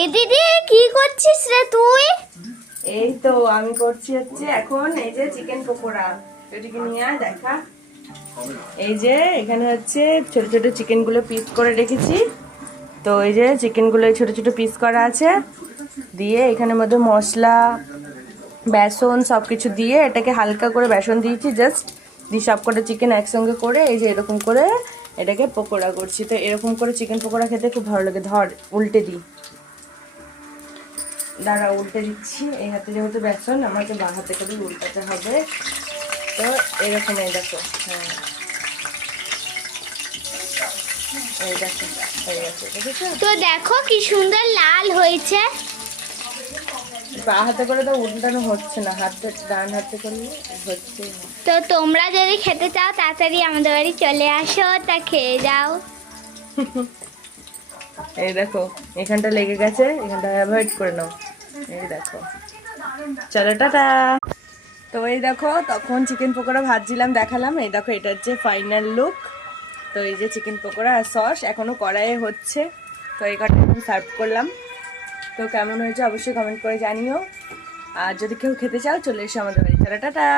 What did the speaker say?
এই দিদি কি করছিস রে তুই? এই তো আমি করছি হচ্ছে এখন এই যে চিকেন পকোড়া। এদিকে নিয়ে আয় দেখা। এই যে এখানে হচ্ছে ছোট ছোট চিকেন গুলো পিস করে রেখেছি। তো এই যে চিকেন গুলো ছোট ছোট পিস করা আছে, দিয়ে এখানের মধ্যে মশলা বেসন সবকিছু দিয়ে এটাকে হালকা করে বেসন দিয়েছি জাস্ট, দিয়ে সব কটা চিকেন একসঙ্গে করে এই যে এরকম করে এটাকে পকোড়া করছি। তো এরকম করে চিকেন পকোড়া খেতে খুব ভালো লাগে। ধর উল্টে দিই, দাঁড়া উল্টে দিচ্ছি। এই হাতে যেহেতু বেসন আমাকে বাঁ হাতে করে উল্টাতে হবে। তো এরকম এই দেখো, হ্যাঁ এই দেখো হয়ে গেছে, দেখেছো? তো দেখো কি সুন্দর লাল হয়েছে। বাঁ হাতে করে তো উল্টানো হচ্ছে না, হাতে ডান হাতে করলে হচ্ছে না। তো তোমরা যদি খেতে চাও তাড়াতাড়ি আমাদের বাড়ি চলে আসো, তা খেয়ে যাও। এই দেখো এখানটা লেগে গেছে, এখানটা অ্যাভয়েড করে নাও। এই দেখো, চলো টাটা। তো এই দেখো তখন চিকেন পকোড়া ভাজছিলাম, দেখালাম। এই দেখো এটা হচ্ছে ফাইনাল লুক। তো এই যে চিকেন পকোড়া আর সস এখনো কড়াইয়ে হচ্ছে। তো এই কটা এখন সার্ভ করলাম। তো কেমন হয়েছে অবশ্যই কমেন্ট করে জানিও। আর যদি কেউ খেতে চাও চলে এসো আমাদের বাড়ি। টাটা।